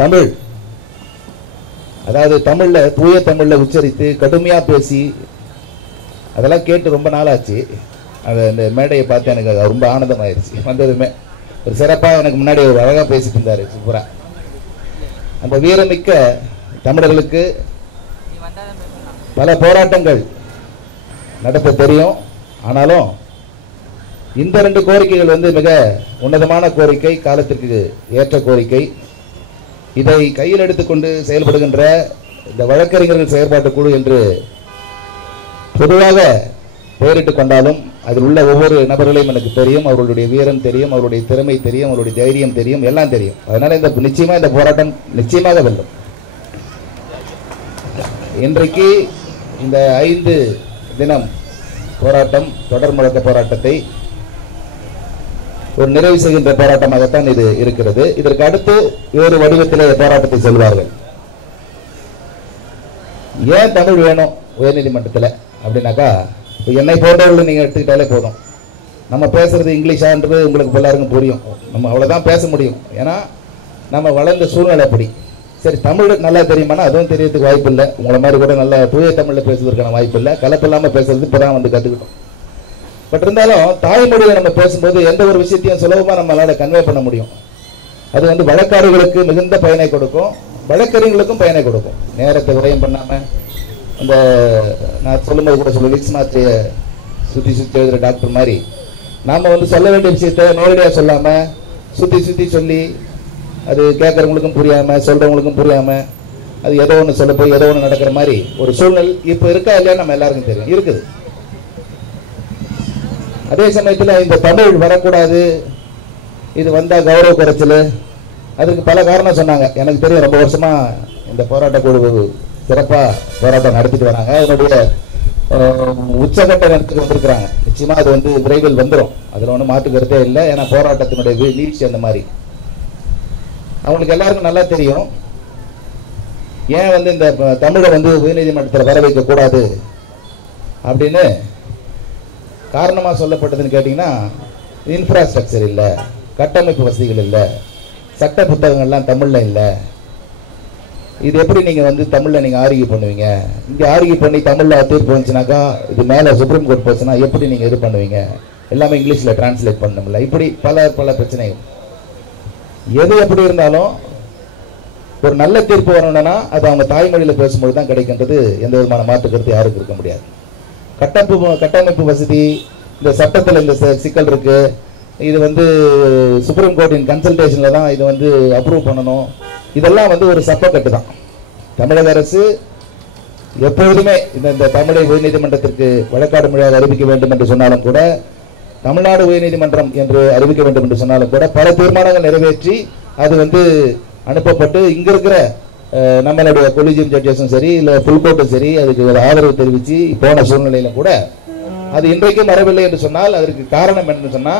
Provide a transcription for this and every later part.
தமிழ், அதாவது தமிழ்ல தூய தமிழ்ல உச்சரித்து கடுமையா பேசி அதெல்லாம் கேட்டு ரொம்ப நாளாச்சு. அந்த மேடையை பார்த்து எனக்கு ரொம்ப ஆனந்தமாயிருச்சு. வந்ததுமே ஒரு சிறப்பாக எனக்கு முன்னாடி ஒரு அழகா பேசிட்டு இருந்தாரு சூப்பரா. அந்த வீரமிக்க தமிழர்களுக்கு பல போராட்டங்கள் நடத்த தெரியும். ஆனாலும் இந்த 2 கோரிக்கைகள் வந்து மிக உன்னதமான கோரிக்கை, காலத்திற்கு ஏற்ற கோரிக்கை. இதை கையில் எடுத்துக்கொண்டு செயல்படுகின்ற இந்த வழக்கறிஞர்கள் செயற்பாட்டு குழு என்று பொதுவாக பெயரிட்டுக் கொண்டாலும் அதில் உள்ள ஒவ்வொரு நபர்களையும் எனக்கு தெரியும். அவர்களுடைய வீரம் தெரியும், அவருடைய திறமை தெரியும், அவருடைய தைரியம் தெரியும், எல்லாம் தெரியும். அதனால நிச்சயமா இந்த போராட்டம் நிச்சயமாக வெல்லும். இன்றைக்கு இந்த 5 தினம் போராட்டம், தொடர் முழக்க போராட்டத்தை ஒரு நிறைவு செய்கின்ற போராட்டமாகத்தான் இது இருக்கிறது. இதற்கு அடுத்து வேறு வடிவத்திலே போராட்டத்தை செல்வார்கள். ஏன் தமிழ் வேணும் உயர்நீதிமன்றத்தில் அப்படின்னாக்கா, என்னை போன்றவர்கள் நீங்க எடுத்துக்கிட்டாலே போதும். நம்ம பேசுறது இங்கிலீஷான்றது உங்களுக்கு எல்லாருக்கும் புரியும். நம்ம அவ்வளவுதான் பேச முடியும். ஏன்னா நம்ம வளர்ந்த சூழ்நிலை அப்படி. சரி, தமிழ் நல்லா தெரியுமானா அதுவும் தெரியறதுக்கு வாய்ப்பு இல்லை. உங்களை மாதிரி கூட நல்ல தூய தமிழ்ல பேசுவதற்கான வாய்ப்பு இல்லை. கலப்பில்லாம பேசுறது இப்பதான் வந்து கத்துக்கிட்டோம். பட் இருந்தாலும் தாய்மொழியை நம்ம பேசும்போது எந்த ஒரு விஷயத்தையும் சுலபமா நம்மளால கன்வே பண்ண முடியும். அது வந்து வழக்காடுகளுக்கு மிகுந்த பயனை கொடுக்கும், வழக்கறிஞர்களுக்கும் பயனை கொடுக்கும். நேரத்தை விரயம் பண்ணாம, அந்த நான் சொல்லும்போது கூட சொல்ல விக்ஸ் மாத்திரையை சுத்தி சுத்தி எழுதுற டாக்டர் மாதிரி நாம வந்து சொல்ல வேண்டிய விஷயத்த நேரடியாக சொல்லாம சுத்தி சுத்தி சொல்லி அது கேட்கறவங்களுக்கும் புரியாம சொல்றவங்களுக்கும் புரியாம அது ஏதோ ஒன்று சொல்ல போய் ஏதோ ஒன்று நடக்கிற மாதிரி ஒரு சூழ்நிலை இப்ப இருக்கா இல்லையா நம்ம எல்லாருக்கும் தெரியும், இருக்குது. அதே சமயத்தில் இந்த தமிழ் வரக்கூடாது, இது வந்தா கௌரவ குறைச்சல், அதுக்கு பல காரணம் சொன்னாங்க. எனக்கு தெரியும், ரொம்ப வருஷமா இந்த போராட்ட குழு சிறப்பா போராட்டம் நடத்திட்டு வராங்க. அதனுடைய உச்சகட்ட நேரத்துக்கு வந்திருக்கிறாங்க. நிச்சயமா அது வந்து விரைவில் வந்துடும், அதுல ஒன்றும் மாற்று கருத்தே இல்லை. ஏன்னா போராட்டத்தினுடைய நீட்சி அந்த மாதிரி அவங்களுக்கு எல்லாருக்கும் நல்லா தெரியும். ஏன் வந்து இந்த தமிழை வந்து உயர்நீதிமன்றத்தில் வர வைக்க கூடாது அப்படின்னு காரணமா சொல்லப்பட்டதுன்னு கேட்டீங்கன்னா, இன்ஃப்ராஸ்ட்ரக்சர் இல்லை, கட்டமைப்பு வசதிகள் இல்லை, சட்ட புத்தகங்கள்லாம் தமிழ்ல இல்லை. இது எப்படி நீங்க வந்து தமிழ்ல நீங்க ஆர்கியூ பண்ணுவீங்க? இங்க ஆர்கியூ பண்ணி தமிழ்ல தீர்ப்பு வந்துச்சுனாக்கா இது மேல சுப்ரீம் கோர்ட் போச்சுன்னா எப்படி நீங்க இது பண்ணுவீங்க? எல்லாமே இங்கிலீஷ்ல டிரான்ஸ்லேட் பண்ணணும்ல. இப்படி பல பல பிரச்சனைகள். எது எப்படி இருந்தாலும் ஒரு நல்ல தீர்ப்பு வரணும்னா அது அவங்க தாய்மொழியில பேசும்போது தான் கிடைக்கின்றது. எந்த விதமான மாற்று கருத்து யாருக்கும் இருக்க முடியாது. கட்டமைப்பு வசதி, இந்த சட்டத்தில் இந்த சிக்கல் இருக்கு. இது வந்து சுப்ரீம் கோர்ட்டின் கன்சல்டேஷன்ல தான் இது வந்து அப்ரூவ் பண்ணணும். இதெல்லாம் வந்து ஒரு சப்பக்கட்டு தான். தமிழக அரசு எப்பொழுதுமே இந்த தமிழை உயர்நீதிமன்றத்திற்கு வழக்காடு மொழியாக அறிவிக்க வேண்டும் என்று சொன்னாலும் கூட, தமிழ்நாடு உயர்நீதிமன்றம் என்று அறிவிக்க வேண்டும் என்று சொன்னாலும் கூட பல தீர்மானங்கள் நிறைவேற்றி அது வந்து அனுப்பப்பட்டு இங்க இருக்கிற நம்மளுடைய கொலிஜியம் ஜட்ஜஸும் சரி இல்ல ஃபுல் கோர்ட்டும் சரி அதுக்கு ஒரு ஆதரவு தெரிவித்து போன சூழ்நிலையிலும் கூட அது இன்றைக்கும் வரவில்லை என்று சொன்னால் அதற்கு காரணம் என்னன்னு சொன்னா,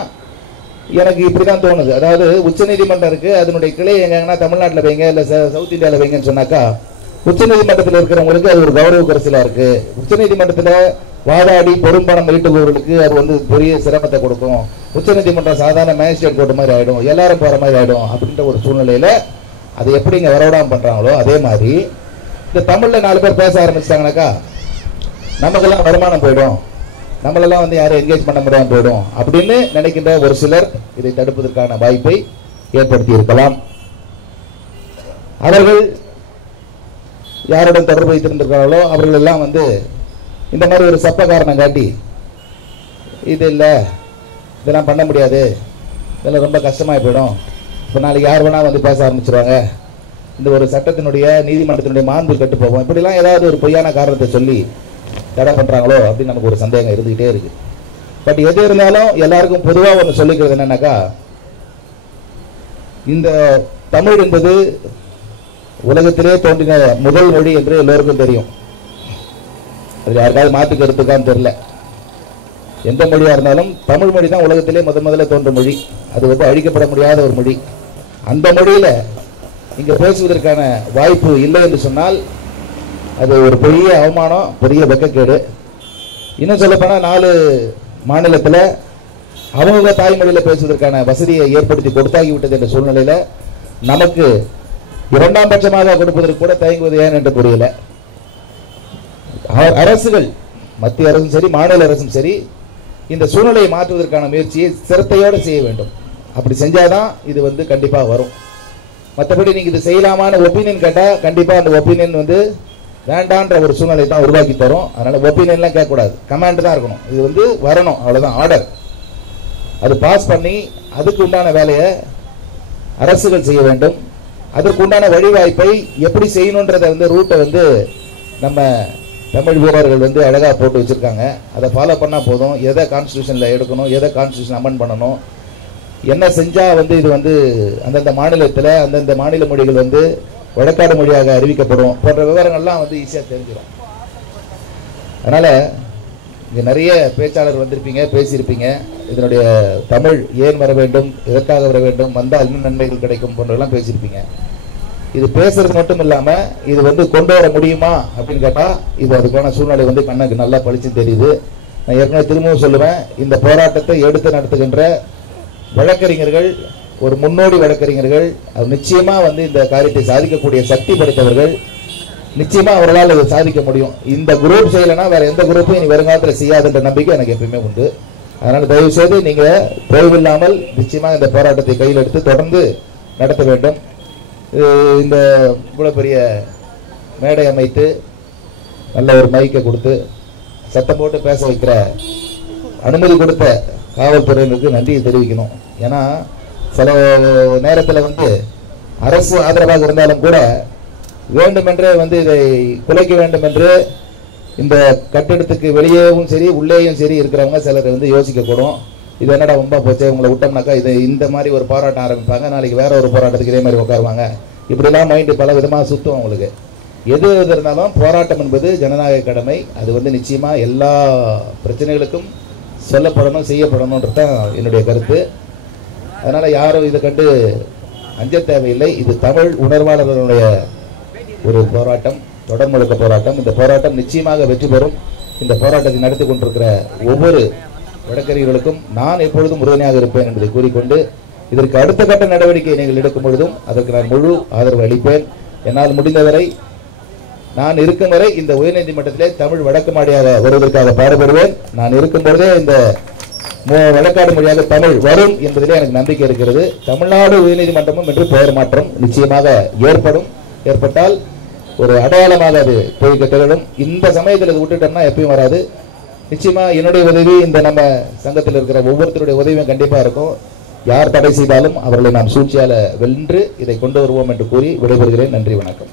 எனக்கு இப்படிதான் தோணுது. அதாவது உச்சநீதிமன்றம் இருக்கு, அதனுடைய கிளை எங்கன்னா தமிழ்நாட்டில் வைங்க இல்ல சவுத் இந்தியாவில் வைங்கன்னு சொன்னாக்கா, உச்சநீதிமன்றத்தில் இருக்கிறவங்களுக்கு அது ஒரு கௌரவ குறைச்சலா இருக்கு. உச்சநீதிமன்றத்தில் வாதாடி பெரும்பணம் ஈட்டுபவர்களுக்கு அது வந்து பெரிய சிரமத்தை கொடுக்கும். உச்சநீதிமன்றம் சாதாரண மேஜிஸ்ட்ரேட் கோர்ட் மாதிரி ஆயிடும், எல்லாரும் போற மாதிரி ஆயிடும். அப்படின்ற ஒரு சூழ்நிலையில அது எப்படி இங்க வரவிடாம பண்றாங்களோ அதே மாதிரி இந்த தமிழ்ல 4 பேர் பேச ஆரம்பிச்சிட்டாங்கனாக்கா நமக்கெல்லாம் வருமானம் போயிடும், நம்மளெல்லாம் வந்து யாரும் என்கேஜ் பண்ண முடியாம போயிடும் அப்படின்னு நினைக்கின்ற ஒரு சிலர் இதை தடுப்பதற்கான வாய்ப்பை ஏற்படுத்தி இருக்கலாம். அவர்கள் யாருடன் தொடர்பு வைத்திருந்திருக்கிறார்களோ அவர்கள் எல்லாம் வந்து இந்த மாதிரி ஒரு சப்ப காரணம் காட்டி இது இல்லை, இதெல்லாம் பண்ண முடியாது, இதெல்லாம் ரொம்ப கஷ்டமாகி போயிடும், இப்போ நாளைக்கு யார் வேணா வந்து பேச ஆரம்பிச்சிருவாங்க, இந்த ஒரு சட்டத்தினுடைய நீதிமன்றத்தினுடைய மாண்பு கட்டு போவோம், இப்படிலாம் ஏதாவது ஒரு பொய்யான காரணத்தை சொல்லி தடை பண்றாங்களோ அப்படின்னு நமக்கு ஒரு சந்தேகம் இருந்துகிட்டே இருக்கு. பட் எது இருந்தாலும் எல்லாருக்கும் பொதுவாக ஒன்று சொல்லிக்கிறது என்னன்னாக்கா, இந்த தமிழ் என்பது உலகத்திலே தோன்றின முதல் மொழி என்று எல்லோருக்கும் தெரியும். அது யாருக்காவது மாற்று கருத்துக்கான்னு தெரியல. எந்த மொழியா இருந்தாலும் தமிழ் மொழி தான் உலகத்திலே முதல்ல தோன்ற மொழி. அது வந்து அழிக்கப்பட முடியாத ஒரு மொழி. அந்த மொழியில இங்க பேசுவதற்கான வாய்ப்பு இல்லை என்று சொன்னால் அது ஒரு பெரிய அவமானம், பெரிய வெக்கக்கேடு. இன்னும் சொல்லப்போனா 4 மாநிலத்தில் அவங்க தாய்மொழியில பேசுவதற்கான வசதியை ஏற்படுத்தி கொடுத்தாகிவிட்டது என்ற சூழ்நிலையில நமக்கு இரண்டாம் பட்சமாக கொடுப்பதற்கு கூட தயங்குவது ஏன் என்று புரியல. அரசுகள், மத்திய அரசும் சரி மாநில அரசும் சரி, இந்த சூழ்நிலையை மாற்றுவதற்கான முயற்சியை சிரத்தையோடு செய்ய வேண்டும். அப்படி செஞ்சாதான் இது கண்டிப்பா வரும். மற்றபடி நீங்க இது செய்யலாமான ஒப்பீனியன் கேட்டா கண்டிப்பா அந்த ஒப்பீனியன் வேண்டான்ற ஒரு சூழ்நிலை தான் உருவாக்கி தரும். அதனால ஒப்பீனியன்லாம் கேட்கக்கூடாது, கமாண்ட் தான் இருக்கணும். இது வரணும், அவ்வளவுதான் ஆர்டர். அது பாஸ் பண்ணி அதுக்கு உண்டான வேலையை அரசுகள் செய்ய வேண்டும். அதற்கு உண்டான வழிவாய்ப்பை எப்படி செய்யணுன்றத ரூட்டை நம்ம தமிழ் வீரர்கள் அழகா போட்டு வச்சிருக்காங்க. அதை ஃபாலோ பண்ணா போதும். எதை கான்ஸ்டியூஷன்ல எடுக்கணும், எதை கான்ஸ்டியூஷன் அமெண்ட் பண்ணணும், என்ன செஞ்சா இது அந்தந்த மாநிலத்தில் அந்தந்த மாநில மொழிகள் வழக்காடு மொழியாக அறிவிக்கப்படும் போன்ற விவரங்கள்லாம் ஈஸியா தெரிஞ்சிடும். அதனால இங்க நிறைய பேச்சாளர் வந்திருப்பீங்க, பேசியிருப்பீங்க. இதனுடைய தமிழ் ஏன் வர வேண்டும், எதற்காக வர வேண்டும், வந்தால் இன்னும் நன்மைகள் கிடைக்கும் போன்றெல்லாம் பேசியிருப்பீங்க. இது பேசுறது மட்டும் இல்லாம இது கொண்டு வர முடியுமா அப்படின்னு கேட்டா இது அதுக்கான சூழ்நிலை கண்ணுக்கு நல்லா பளிச்சு தெரியுது. நான் ஏற்கனவே திரும்பவும் சொல்லுவேன், இந்த போராட்டத்தை எடுத்து நடத்துகின்ற வழக்கறிஞர்கள், ஒரு முன்னோடி வழக்கறிஞர்கள், அது நிச்சயமா இந்த காரியத்தை சாதிக்கக்கூடிய சக்தி படைத்தவர்கள். நிச்சயமா அவர்களால் இதை சாதிக்க முடியும். இந்த குரூப் செய்யலைன்னா வேற எந்த குரூப்பும் இனி வருங்காலத்தில் செய்யாதுன்ற நம்பிக்கை எனக்கு எப்பயுமே உண்டு. அதனால தயவு செய்து நீங்க தொய்வில்லாமல் நிச்சயமா இந்த போராட்டத்தை கையில் எடுத்து தொடர்ந்து நடத்த வேண்டும். இந்த இவ்வளவு பெரிய மேடை அமைத்து நல்ல ஒரு மைக்கை கொடுத்து சத்தம் போட்டு பேச வைக்கிற அனுமதி கொடுத்த காவல்துறையினருக்கு நன்றியை தெரிவிக்கணும். ஏன்னா சில நேரத்தில் அரசு ஆதரவாக இருந்தாலும் கூட வேண்டுமென்றே இதை குலைக்க வேண்டும் என்று இந்த கட்டிடத்துக்கு வெளியேவும் சரி உள்ளேயும் சரி இருக்கிறவங்க சிலர் யோசிக்கக்கூடும். இது என்னடா ரொம்ப போச்சு, இவங்களை விட்டோம்னாக்கா இது இந்த மாதிரி ஒரு போராட்டம் ஆரம்பிப்பாங்க, நாளைக்கு வேற ஒரு போராட்டத்துக்கு இதே மாதிரி உட்காருவாங்க, இப்படிலாம் மைண்டு பல விதமாக சுத்தும் அவங்களுக்கு. எது இருந்தாலும் போராட்டம் என்பது ஜனநாயக கடமை. அது நிச்சயமா எல்லா பிரச்சனைகளுக்கும் சொல்லப்படணும், செய்யப்படணுன்றது தான் என்னுடைய கருத்து. அதனால யாரும் இதை கண்டு அஞ்ச தேவையில்லை. இது தமிழ் உணர்வாளர்களுடைய ஒரு போராட்டம், தொடர் முழக்க போராட்டம். இந்த போராட்டம் நிச்சயமாக வெற்றி பெறும். இந்த போராட்டத்தை நடத்தி கொண்டிருக்கிற ஒவ்வொரு வழக்கறிஞர்களுக்கும் நான் எப்பொழுதும் உறுதுணையாக இருப்பேன் என்பதை கூறிக்கொண்டு, இதற்கு அடுத்த கட்ட நடவடிக்கை நீங்கள் எடுக்கும் பொழுதும் அதற்கு நான் முழு ஆதரவு அளிப்பேன். என்னால் முடிந்தவரை நான் இருக்கும் வரை இந்த உயர்நீதிமன்றத்திலே தமிழ் வழக்குமாடியாக வருவதற்காக பாடுபடுவேன். நான் இருக்கும் பொழுதே இந்த வழக்காடு மொழியாக தமிழ் வரும் என்பதிலே எனக்கு நம்பிக்கை இருக்கிறது. தமிழ்நாடு உயர்நீதிமன்றமும் என்று பெயர் மாற்றம் நிச்சயமாக ஏற்பட்டால் ஒரு அடையாளமாக அது திகழும். இந்த சமயத்தில் அது விட்டுட்டோம்னா எப்பயும் வராது. நிச்சயமா என்னுடைய உதவி, இந்த நம்ம சங்கத்தில் இருக்கிற ஒவ்வொருத்தருடைய உதவியும் கண்டிப்பா இருக்கும். யார் தடை செய்தாலும் அவர்களை நாம் சூழ்ச்சியால வென்று இதை கொண்டு வருவோம் என்று கூறி விடைபெறுகிறேன். நன்றி, வணக்கம்.